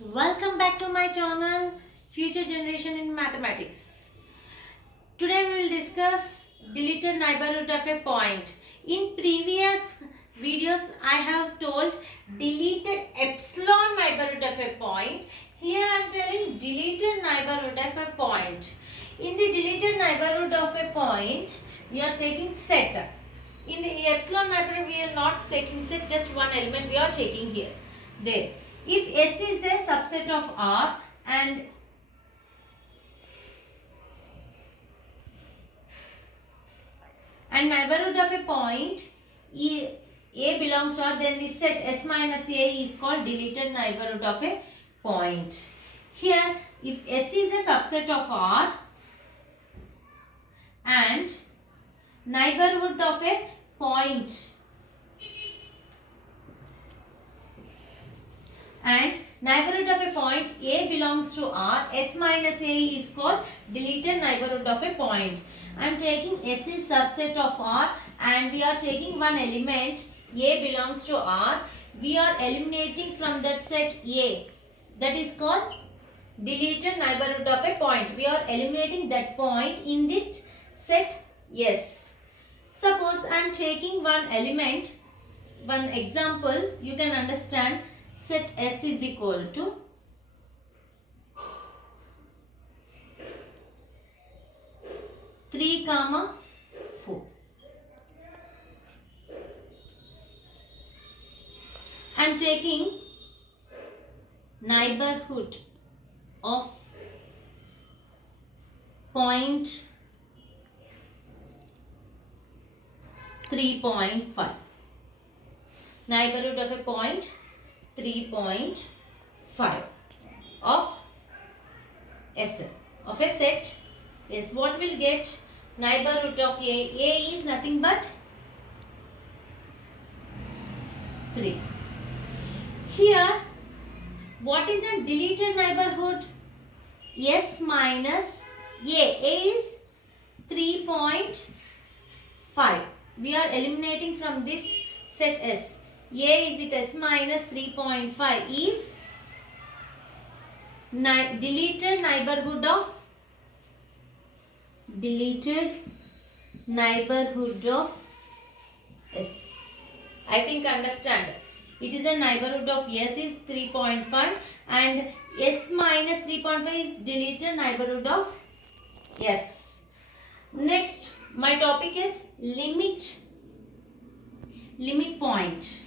Welcome back to my channel Future Generation in Mathematics. Today we will discuss deleted neighborhood of a point. In previous videos I have told deleted epsilon neighborhood of a point. Here I am telling deleted neighborhood of a point. In the deleted neighborhood of a point we are taking set. In the epsilon neighborhood we are not taking set, just one element we are taking here. There. If S is a subset of R and neighborhood of a point A belongs to R, then the set S minus A is called deleted neighborhood of a point. Here, if S is a subset of R and neighborhood of a point A belongs to R, S minus A is called deleted neighborhood of a point. I am taking S is subset of R and we are taking one element A belongs to R. We are eliminating from that set A. That is called deleted neighborhood of a point. We are eliminating that point in that set S. Suppose I am taking one element, one example, you can understand. Set S is equal to 3, 4. I am taking neighborhood of point 3.5. Neighborhood of a point 3.5 of S of a set. Yes, what will get neighborhood of A? A is nothing but 3. Here, what is a deleted neighborhood? S minus A. A is 3.5. We are eliminating from this set S. A is it S minus 3.5 is deleted neighborhood of S. I think understand. It is a neighborhood of S is 3.5 and S minus 3.5 is deleted neighborhood of S. Next, my topic is limit point.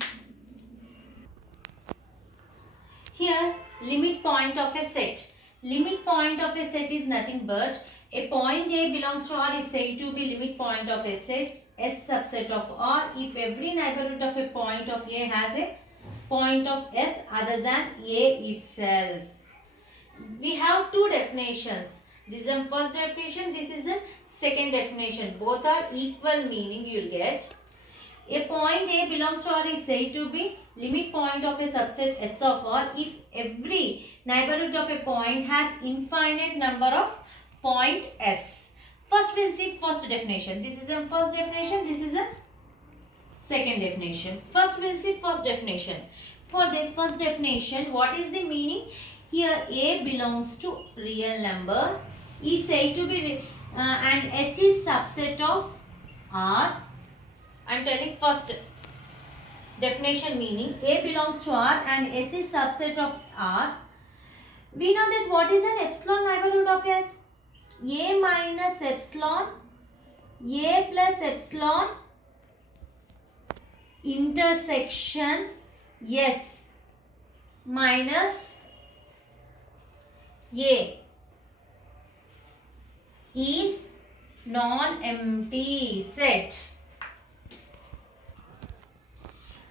Here, limit point of a set. Limit point of a set is nothing but a point A belongs to R is said to be limit point of a set S subset of R if every neighborhood of a point of A has a point of S other than A itself. We have two definitions. This is a first definition, this is a second definition. Both are equal meaning you will get. A point A belongs to R is said to be limit point of a subset S of R if every neighborhood of a point has infinite number of point S. First we will see first definition. This is a first definition, this is a second definition. First we will see first definition. For this first definition, what is the meaning? Here A belongs to real number is said to be and S is subset of R. I am telling first definition meaning A belongs to R and S is subset of R. We know that what is an epsilon neighborhood of S? A minus epsilon, A plus epsilon intersection S minus A is non-empty set.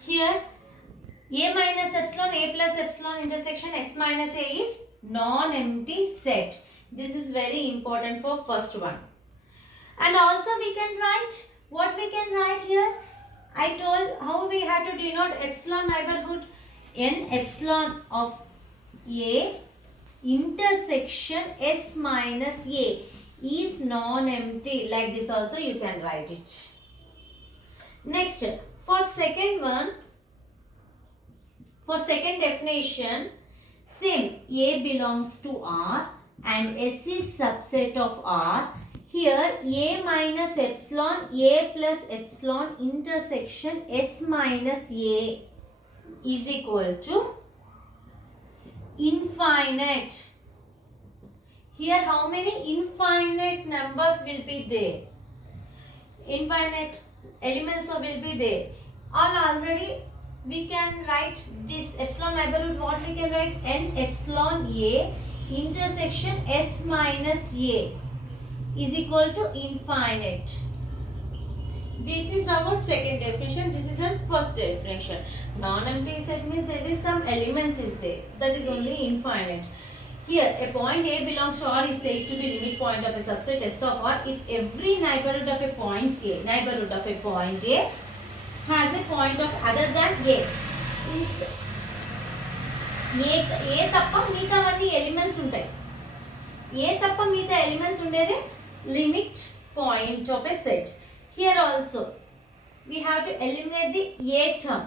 Here A minus epsilon, A plus epsilon intersection S minus A is non-empty set. This is very important for first one. And also we can write, what we can write here? I told how we have to denote epsilon neighborhood. N epsilon of A intersection S minus A is non-empty. Like this also you can write it. Next, for second one, for second definition, same. A belongs to R and S is subset of R, here A minus epsilon, A plus epsilon intersection S minus A is equal to infinite. Here how many infinite numbers will be there? Infinite elements will be there. Already we can write this epsilon neighborhood, what we can write? N epsilon A intersection S minus A is equal to infinite. This is our second definition. This is our first definition. Non-empty set means there is some elements is there. That is only infinite. Here, a point A belongs to R is said to be limit point of a subset S of R if every neighborhood of a point A has a point of other than A. Is A తప్ప మిగతావన్నీ elements ఉంటాయి. A తప్ప మిగతా elements ఉండేది limit point of a set. Here also we have to eliminate the A term.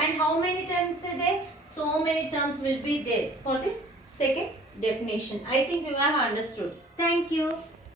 And how many terms are there? So many terms will be there for the second definition. I think you have understood. Thank you.